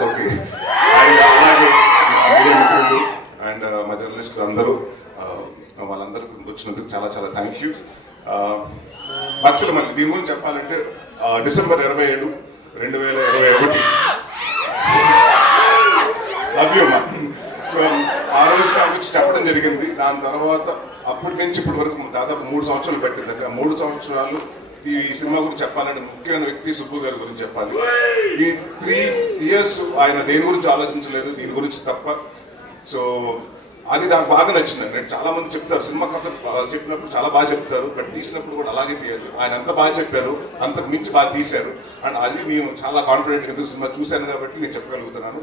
వాళ్ళతోటి. అండ్ అలాగే మీడియా మిత్రులు అండ్ మా జర్నలిస్టులు అందరూ వాళ్ళందరికీ వచ్చినందుకు చాలా చాలా థ్యాంక్ యూ. మచ్చలు మళ్ళీ దీని గురించి చెప్పాలంటే డిసెంబర్ 27, 2021 అభ్యమా. సో ఆ రోజు నాకు వచ్చి చెప్పడం జరిగింది. దాని తర్వాత అప్పటి నుంచి ఇప్పటి వరకు దాదాపు 3 సంవత్సరాలు పెట్టింది. 3 సంవత్సరాలు ఈ సినిమా గురించి చెప్పాలంటే ముఖ్యమైన వ్యక్తి సుబ్బు గారి గురించి చెప్పాలి. ఈ 3 years ఆయన దేని గురించి ఆలోచించలేదు, దీని గురించి తప్ప. సో అది నాకు బాగా నచ్చిందండి. చాలా మంది చెప్తారు సినిమా కథ చెప్పినప్పుడు చాలా బాగా చెప్తారు, బట్ తీసినప్పుడు కూడా అలాగే తీయాలి. ఆయన ఎంత బాగా చెప్పారు, అంతకు మించి బాగా తీశారు. అండ్ అది నేను చాలా కాన్ఫిడెంట్గా ఎందుకు సినిమా చూశాను కాబట్టి నేను చెప్పగలుగుతున్నాను.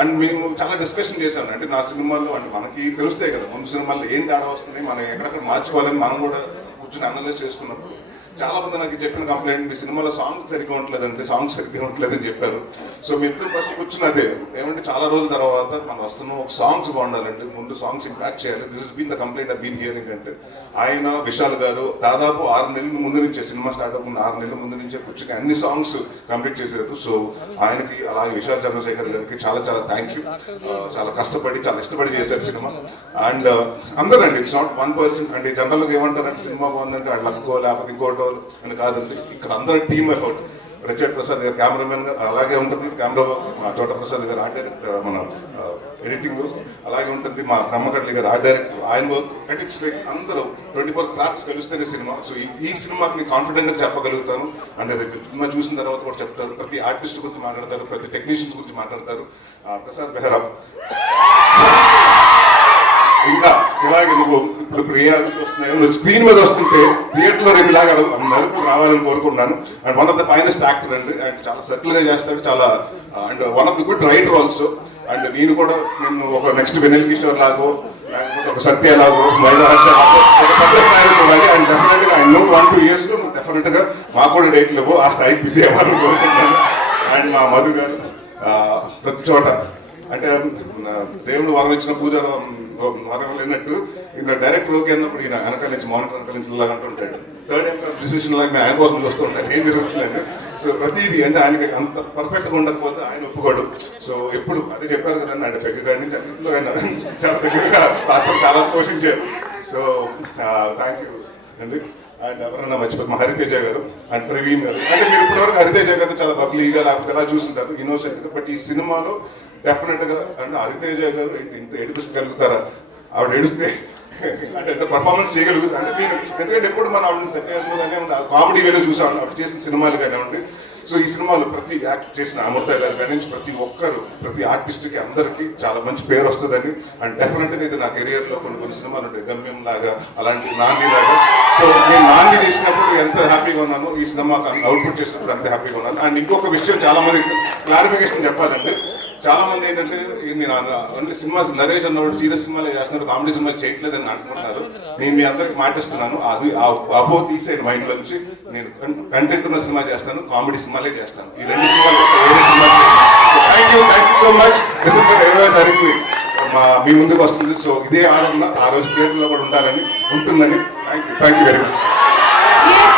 అండ్ మేము చాలా డిస్కషన్ చేశాను. అంటే నా సినిమాలో అంటే మనకి తెలుస్తాయి కదా ముందు సినిమాల్లో ఏం తేడా వస్తుంది, మనం ఎక్కడెక్కడ మార్చుకోవాలని మనం కూడా కూర్చొని అనలైజ్ చేసుకున్నప్పుడు చాలా మంది నాకు చెప్పిన కంప్లైంట్, మీ సినిమాలో సాంగ్ సరిగ్గా ఉండలేదంటే సాంగ్ సరిగ్గా ఉండలేదని చెప్పారు. సో మీ ఇద్దరు ఫస్ట్ కూర్చున్నదే ఏమంటే చాలా రోజుల తర్వాత మనం వస్తున్నాం, ఒక సాంగ్స్ బాగుండాలండి, ముందు సాంగ్స్ ఇంపాక్ట్ చేయాలి. This is been the complaint of been hearing. అంటే ఆయన విశాల్ గారు దాదాపు 6 నెలల ముందు నుంచే సినిమా స్టార్ట్ అవ్వకుండా 6 నెలల ముందు నుంచే కూర్చొని అన్ని సాంగ్స్ కంప్లీట్ చేశారు. సో ఆయనకి అలాగే విశాల్ చంద్రశేఖర్ గారికి చాలా చాలా థ్యాంక్ యూ. చాలా కష్టపడి చాలా ఇష్టపడి చేశారు సినిమా. అండ్ అందరండి, ఇట్స్ నాట్ వన్ పర్సన్. అంటే జనరల్గా ఏమంటారంటే సినిమా బాగుందంటే వాళ్ళు లక్కో లేకపోతే ఇంకోటో అని కాదండి. ఇక్కడ అందరూ టీమ్ ఎఫర్ట్. రజత్ ప్రసాద్ గారు కెమెరామెన్ గారు అలాగే ఉంటుంది, కెమెరా చోట ప్రసాద్ గారు ఆర్ట్ డైరెక్టర్, మన ఎడిటింగ్ అలాగే ఉంటుంది, మా బ్రహ్మకడ్లి గారు ఆర్ట్ డైరెక్టర్, ఆయన వర్క్. అంటే ఇట్స్ లైక్ అందరూ 24 క్రాఫ్ట్స్ కలిస్తేనే సినిమా. సో ఈ సినిమాకి నేను కాన్ఫిడెంట్గా చెప్పగలుగుతాను. అంటే రేపు సినిమా చూసిన తర్వాత కూడా చెప్తారు, ప్రతి ఆర్టిస్ట్ గురించి మాట్లాడతారు, ప్రతి టెక్నీషియన్స్ గురించి మాట్లాడతారు. ప్రసాద్ బెహ్రా ఇంకా ఇలాగే నువ్వు ఇప్పుడు ఏ ఆర్టిస్ట్ వస్తున్నాయో నువ్వు స్క్రీన్ మీద వస్తుంటే థియేటర్లో రేపు ఇలాగ నలుపు రావాలని కోరుకుంటున్నాను. And one of the finest actor అండి, అండ్ చాలా సెటిల్గా చేస్తాడు, చాలా and one of the good writer also. And నేను కూడా నేను ఒక నెక్స్ట్ వెన్నెల కిషోర్ లాగో లేకపోతే ఒక సత్య లాగో ఒక పెద్ద స్థాయిలో చూడాలి. అండ్ డెఫినెట్గా ఐ నో 1-2 years డెఫినెట్గా మాకు కూడా డేట్లు లేవు, ఆ స్థాయికి బిజీ అవ్వాలని కోరుకుంటున్నాను. అండ్ మా మధు గారు ప్రతి చోట అంటే దేవుడు వరం ఇచ్చిన పూజ వరం లేనట్టు ఇంకా డైరెక్టర్ ఓకే అన్నప్పుడు ఈయన వెనకాల నుంచి మానిటర్ వెనకాల నుంచి ఇలా అంటుంటాడు. థర్డ్ ఎంపర్ డిసిషన్ లాగా మేము ఆయన కోసం వస్తూ ఉంటాను ఏం జరుగుతుందని. సో ప్రతిదీ అంటే ఆయనకి అంత పర్ఫెక్ట్గా ఉండకపోతే ఆయన ఒప్పుకోడు. సో ఎప్పుడు అదే చెప్పారు కదండి, అంటే పెగ్గు గారి నుంచి అన్నింటిలో ఆయన చాలా దగ్గరగా పాత్ర చాలా పోషించారు. సో థ్యాంక్ యూ అండి. అండ్ ఎవరన్నా మర్చిపోయి మా హరితేజ గారు అండ్ ప్రవీణ్ గారు. అంటే మీరు ఇప్పటివరకు హరితేజ గారు చాలా బబ్లీగా లేకపోతే ఎలా చూస్తుంటారు, ఇన్నోసెంట్గా. బట్ ఈ సినిమాలో డెఫినెట్గా అంటే హరితేజ గారు ఇంత ఏడిపించగలుగుతారా, ఆవిడ ఏడిస్తే అంటే ఎంత పర్ఫార్మెన్స్ చేయగలుగుతారు అంటే మీరు. ఎందుకంటే ఎప్పుడు మనం ఆవిడ సెట్ కానీ కామెడీ వేలో చూసాం ఆవిడ చేసిన సినిమాలు కానీ ఉంటే. సో ఈ సినిమాలో ప్రతి యాక్ట్ చేసిన అమృత గారి కానీ నుంచి ప్రతి ఒక్కరు ప్రతి ఆర్టిస్ట్కి అందరికీ చాలా మంచి పేరు వస్తుందని. అండ్ డెఫినెట్గా ఇది నా కెరియర్లో కొన్ని సినిమాలు ఉంటాయి, గమ్యం లాగా అలాంటి నాంది లాగా. సో నేను నాంది చేసినప్పుడు ఎంత హ్యాపీగా ఉన్నాను, ఈ సినిమా అవుట్పుట్ చేసినప్పుడు అంత హ్యాపీగా ఉన్నాను. అండ్ ఇంకొక విషయం చాలా మంది క్లారిఫికేషన్ చెప్పాలంటే, చాలా మంది ఏంటంటే నేను ఓన్లీ సినిమా నరేష్ అన్నవాడు సీరియస్ సినిమాలే చేస్తున్నారు, కామెడీ సినిమాలు చేయట్లేదని అనుకుంటున్నారు. నేను మీ అందరికి మాటిస్తున్నాను, అది అబో తీసేయండి మైండ్ నుంచి. నేను కంటెంట్ ఉన్న సినిమా చేస్తాను, కామెడీ సినిమాలే చేస్తాను. ఈ 2 సినిమాలు వేరే సినిమా. Thank you so much. December 20వ తారీఖు మీ ముందుకు వస్తుంది. సో ఇదే ఆనందం ఆ రోజు థియేటర్లో కూడా ఉంటుందని. Thank you very much.